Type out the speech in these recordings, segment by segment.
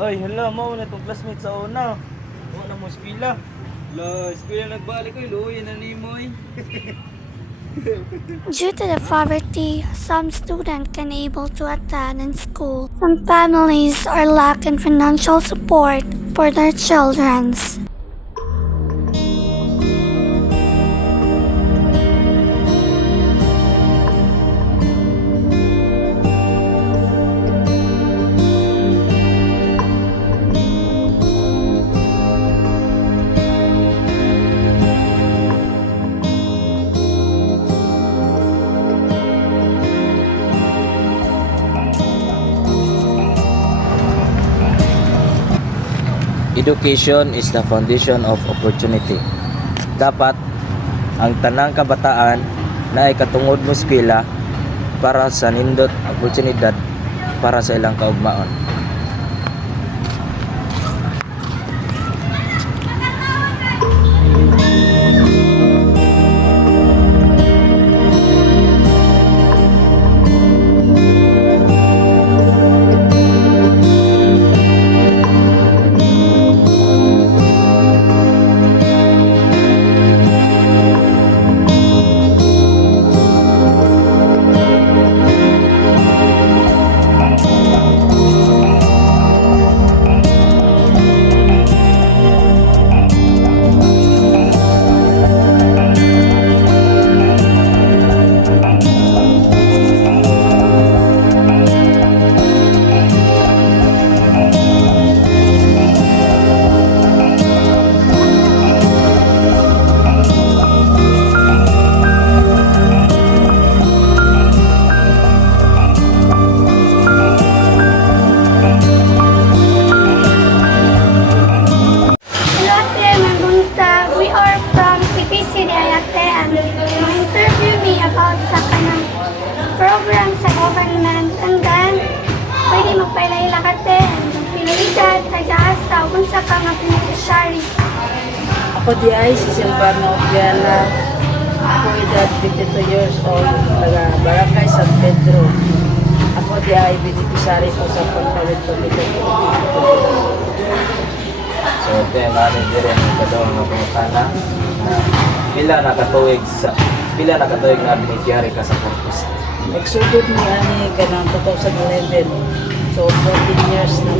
Ay, hala, mao na itong classmate sa una. Huwag na mo eskwela. La, eskwela nagbalik ko, iluwi na ni mo eh. Due to the poverty, some students can able to attend in school. Some families are lacking financial support for their children. Education is the foundation of opportunity. Dapat ang tanang kabataan na ay katungod mo eskwela para sa nindot oportunidad para sa ilang kaugmaon. Program sa government and then pwede magpailahila ka din pilidad, taga-asa, kung sa ka nga beneficiary. Ako di ay si Silvano Opiana. Ako edad 52 years old, taga Barangay San Pedro. Ako di ay beneficiary ko sa pagtawid pagtawid. So, ito yung manager yung kadawang na pangutana na pila nakatuwig na beneficiary ka sa purpose. Nagsugod ni ani ka ng 2011. So, 14 years na.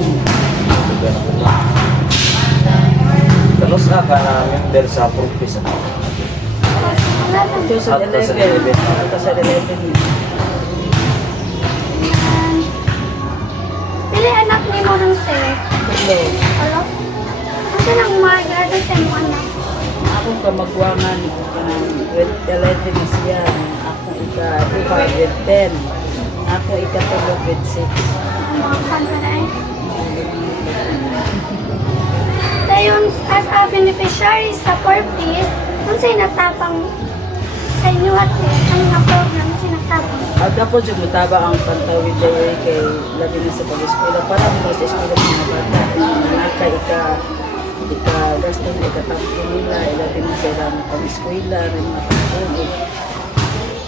Kalos na ka na member sa purpose. 2011. 2011. Pili anak ni mo rin sir. Hello. Hello? Kasi nang mag-grado sa mo anak. Ako ka magwangan grade 11 na siya. Ako grade 10. Ako ikatulog grade 6. Mga kanta na eh. Dayon, as a beneficiary sa purpose, kung sa'yo natapang sa inyo at ang nga program, sinatapang. At ako dyan mataba ang pantawid dahil kay labi na sa pag-eskwela. Para mo sa eskwela ng mga bata. Naka ika-gasto na ikatampo nila. Labi na sa ilang pag-eskwela ng mga pag-eskwela.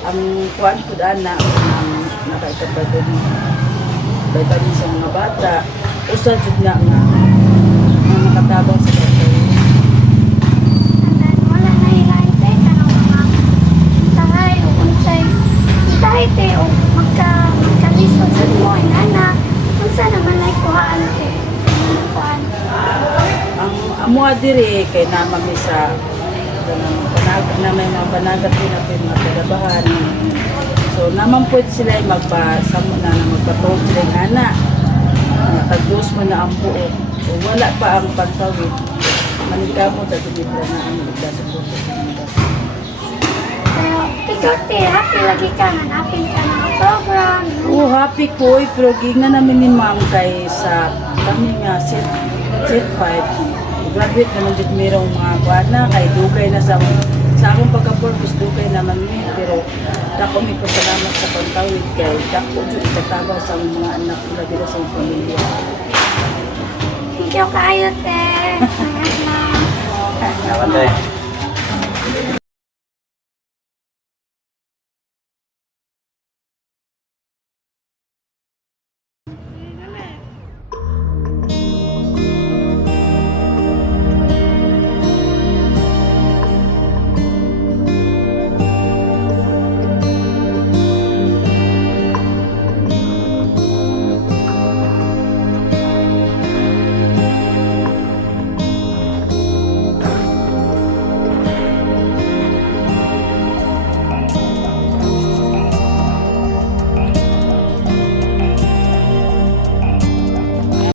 Ang kuhaan ko daan na ang nakaikabado ni baybanin sa mga bata. Usa dyan na nga nakatabang sa pantawid. And then, wala na ilaintay ka ng mga tahay o unsay tahay te o magkalisod sa mo, inana. Unsa naman ay kuhaan te? Sa kuhaan. Ang amua diri kay nama mi sa panag na may mga panagat din natin mga trabahan. So naman pwede sila magpasamo na magpatuod sila ng anak. Nakagdos mo na ang buo. So wala pa ang pagtawid. Manikamo sa tubig na ang igasugot. Pero, ikaw te, happy lagi ka, hanapin ka ng program. Oh, happy ko pero ginga namin ni ma'am kay sa kami nga set 5. Graduate naman dito mayroong mga bata kay dugay na sa akong pagka-purpose dugay naman mi pero dako mi ko salamat sa pagtawid kay dako jud ikatabaw sa mga anak nila dito sa pamilya. Thank you kayo te. Ayan na. Naman tayo.